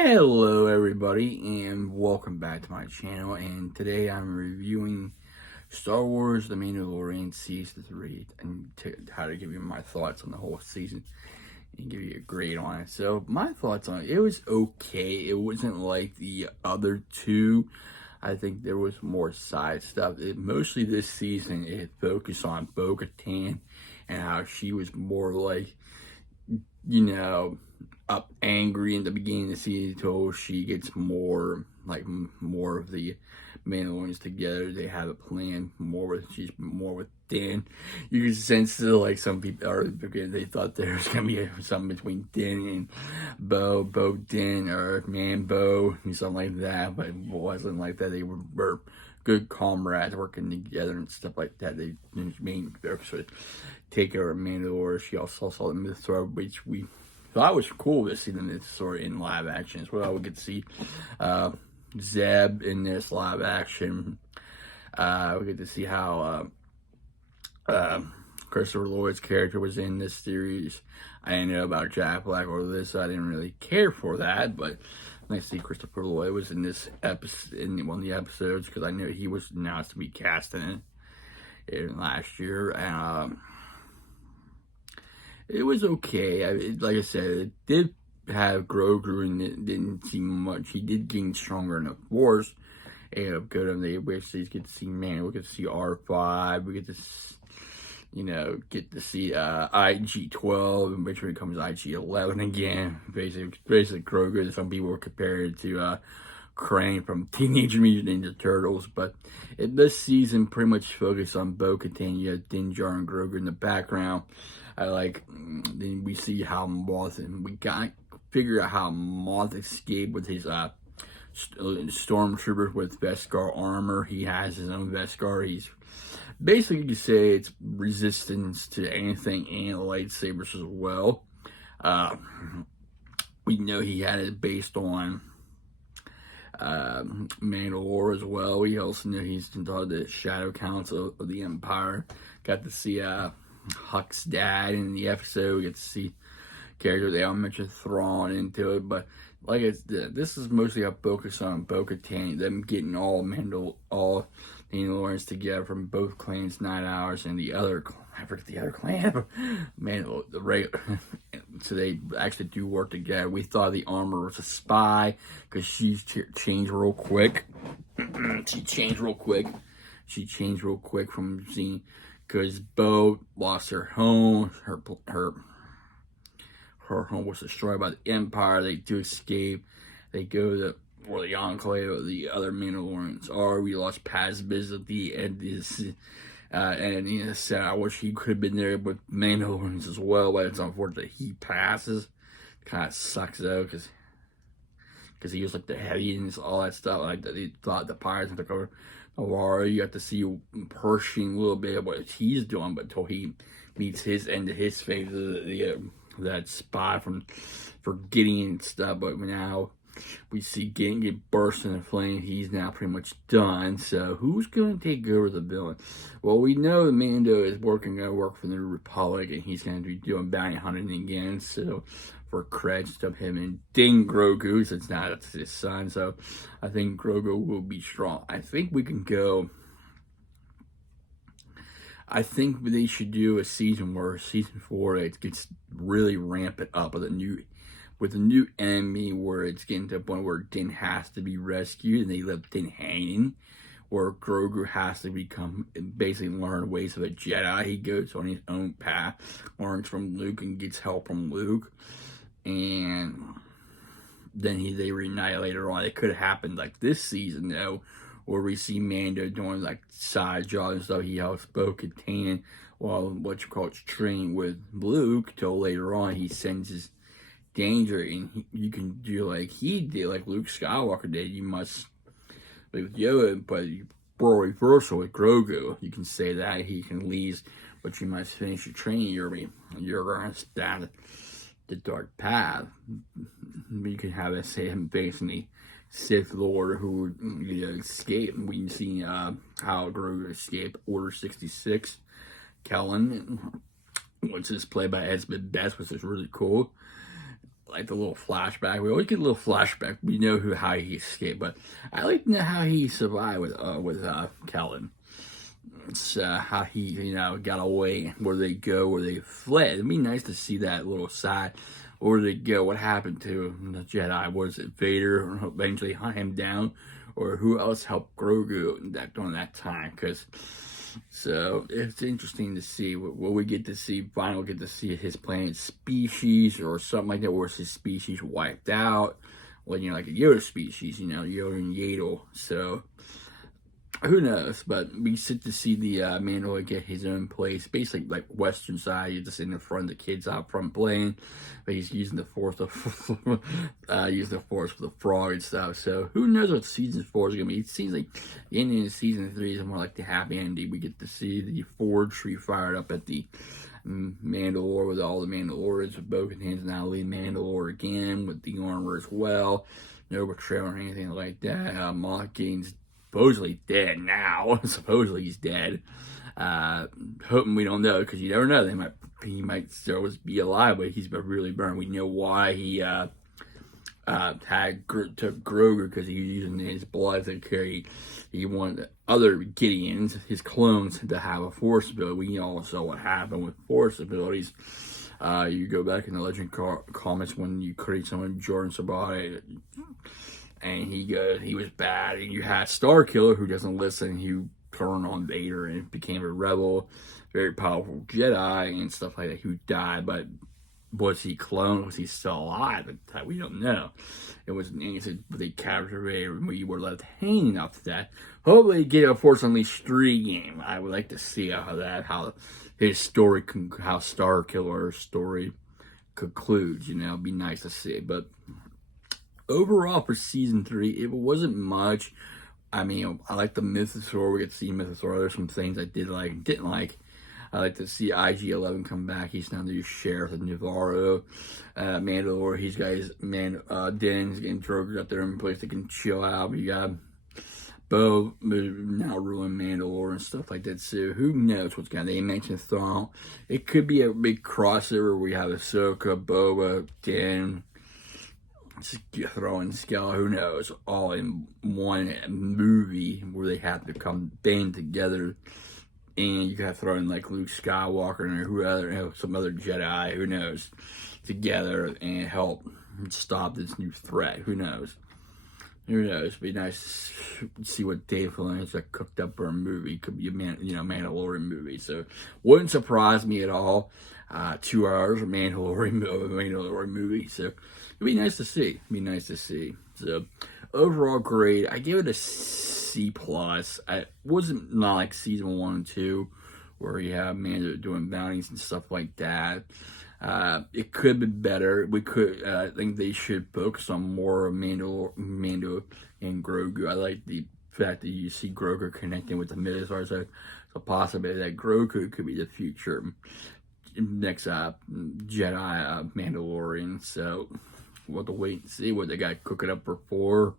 Hello everybody and welcome back to my channel, and today I'm reviewing Star Wars The Mandalorian Season 3 and how to give you my thoughts on the whole season and give you a grade on it. So my thoughts on it, it was okay. It wasn't like the other two. I think there was more side stuff. Mostly this season it focused on Bo-Katan and how she was more like, up angry in the beginning of the season until she gets more of the Mandalorians together. They have a plan she's more with Dan. You can sense like some people are because they thought there was gonna be something between Dan and Bo Din or Bo and something like that, but it wasn't like that. They were good comrades working together and stuff like that. They main focus was take over Mandalore. She also saw the Mythra, which we thought was cool to see them sort of in live action as well. We get to see Zeb in this live action. We get to see how Christopher Lloyd's character was in this series. I didn't know about Jack Black or this, so I didn't really care for that, but nice to see Christopher Lloyd was in this episode, in one of the episodes, because I knew he was announced to be cast in it last year. And it was okay. Like I said, it did have Grogu, and it didn't seem much. He did gain stronger in the Force. And good, and they basically get to see we get to see R5. We get to, get to see IG-12, and which becomes IG-11 again. Basically Grogu. Some people were comparing it to Krang from Teenage Mutant Ninja Turtles, but this season pretty much focused on Bo-Katan. You have Din Djarin and Grogu in the background. Then we see how Moth, and we got figure out how Moth escaped with his stormtroopers with Beskar armor. He has his own Beskar. He's basically, you could say it's resistance to anything and lightsabers as well. We know he had it based on Mandalore as well. We also know he's involved the Shadow Council of the Empire. Got to see Huck's dad in the episode. We get to see characters they all mentioned thrown into it, but like this is mostly a focus on Bo-Katan, them getting all Mandalorians together from both clans, Night Owls, and the other, I forget the other clan, the regular. So they actually do work together. We thought the armor was a spy because she's changed real quick. She changed real quick from seeing, because Bo lost her home. Her home was destroyed by the Empire. They do escape. They go to where the Enclave of the other Mandalorians are. We lost Paz Biz at the end. And said, I wish he could have been there with Mandalorians as well, but it's unfortunate he passes. Kind of sucks though, because he was like the heavy and all that stuff. Like that, he thought the pirates took over Navarro. You have to see Pershing a little bit of what he's doing, but until he meets his end of his phase of that spot for Gideon and stuff. But now we see Gideon get burst in the flame. He's now pretty much done. So who's going to take over the villain? Well, we know the Mando is going to work for the New Republic, and he's going to be doing bounty hunting again. So for credits of him and Din Grogu, since now it's his son. So I think Grogu will be strong. I think we can go. I think they should do a season 4, it gets really ramp it up with a new enemy, where it's getting to a point where Din has to be rescued and they left Din hanging, where Grogu has to basically learn ways of a Jedi. He goes on his own path, learns from Luke and gets help from Luke, and then they reunite later on. It could have happened like this season though, where we see Mando doing like side jobs and stuff. He helps Bo-Katan while training with Luke, till later on he senses danger, and you can do like he did, like Luke Skywalker did. You must, like with Yoda, but role reversal with Grogu. You can say that he can leave, but you must finish your training. You're going to stand the dark path. You can have it say him facing the Sith Lord who would escape. We can see how Grogu escaped Order 66. Kellen, which is played by Esmond Best, which is really cool. like the little flashback. We always get a little flashback. We know how he escaped, but I like to know how he survived with Kellen. It's how he, got away, where they go, where they fled. It'd be nice to see that little side. Where did they go? What happened to the Jedi? Was it Vader eventually hunt him down? Or who else helped Grogu during that time? So it's interesting to see what we get to see. Finally, get to see his planet species or something like that, where his species wiped out. Well, like a Yoda species, Yoda and Yaddle. So who knows? But we sit to see the Mandalorian get his own place, basically like Western side. You're just in the front, the kids out front playing, but he's using the Force, using the Force for the frog and stuff. So who knows what season 4 is gonna be? It seems like the ending of season 3 is more like the happy ending. We get to see the Forge tree fired up at the Mandalore with all the Mandalorians, with Bo-Katan's now leading Mandalore again with the armor as well. No betrayal or anything like that. Moff Gideon's supposedly dead now. Supposedly he's dead. Hoping we don't know, because you never know. He might still be alive, but he's been really burned. We know why he took Grogu, because he was using his blood to carry. He wanted other Gideons, his clones, to have a Force ability. We all saw what happened with Force abilities. You go back in the Legend comics when you create someone, Jordan Sabati, and he was bad. And you had Starkiller, who doesn't listen. He turned on Vader and became a rebel, very powerful Jedi and stuff like that, who died. But was he cloned? Was he still alive? We don't know. It was an innocent, but they captured Vader, and we were left hanging after that. Hopefully, get a Force Unleashed 3 game. I would like to see how his story, how Starkiller's story concludes. It'd be nice to see. But overall, for season 3, it wasn't much. I mean, I like the Mythosaur. We get to see Mythosaur. There's some things I did like and didn't like. I like to see IG-11 come back. He's now the sheriff of Navarro. Mandalore, he's got his Den's getting Drogo's up there in a place they can chill out. But you got Bo now ruling Mandalore and stuff like that. So who knows what's going to. They mentioned Thrawn. It could be a big crossover where we have Ahsoka, Boba, Den, throwing Skeletor, who knows, all in one movie where they have to come band together, and you got to throw in like Luke Skywalker or whoever, some other Jedi, who knows, together and help stop this new threat. Who knows? It'd be nice to see what Dave Filoni's cooked up for a movie. Could be a Mandalorian movie. So wouldn't surprise me at all. 2 hours of Mandalorian movie. So it'd be nice to see. So overall grade, I give it a C+. I wasn't not like season 1 and 2, where you have Mando doing bounties and stuff like that. It could be better. I think they should focus on more of Mando and Grogu. I like the fact that you see Grogu connecting with the Mythosaur. So it's a possibility that Grogu could be the future next Jedi Mandalorian. So we'll have to wait and see what they got cooking up for 4.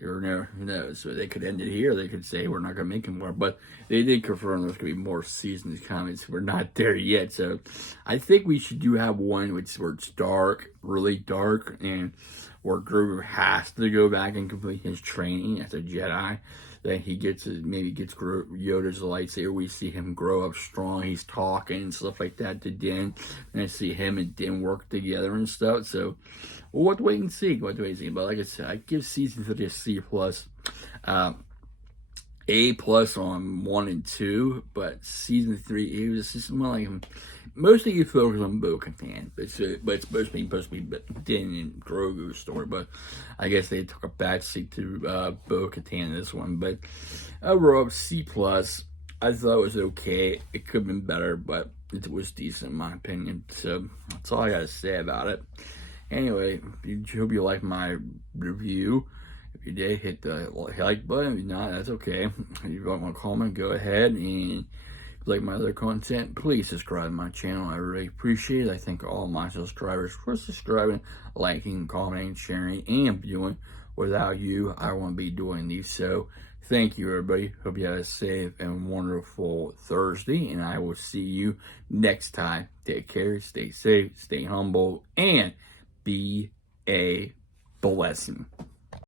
Or who knows? So they could end it here. They could say we're not going to make it more, but they did confirm there's going to be more seasons coming. So we're not there yet. So I think we should have one where it's dark, really dark, and where Grogu has to go back and complete his training as a Jedi. Then he gets Yoda's lightsaber. We see him grow up strong. He's talking and stuff like that to Din. And I see him and Din work together and stuff. So we'll have to wait and see. But like I said, I give season 3 a C+. A+ on 1 and 2, but season 3, it was just more like mostly you focus on Bo-Katan, but it's supposed to be Din and Grogu's story. But I guess they took a backseat to Bo-Katan in this one. But overall, C+. I thought it was okay. It could have been better, but it was decent in my opinion. So that's all I got to say about it. Anyway, hope you like my review. If you did, hit the like button. If not, that's okay. If you want to comment, go ahead. And if you like my other content, please subscribe to my channel. I really appreciate it. I thank all my subscribers for subscribing, liking, commenting, sharing, and viewing. Without you, I won't be doing these. So thank you, everybody. Hope you have a safe and wonderful Thursday, and I will see you next time. Take care, stay safe, stay humble, and be a blessing.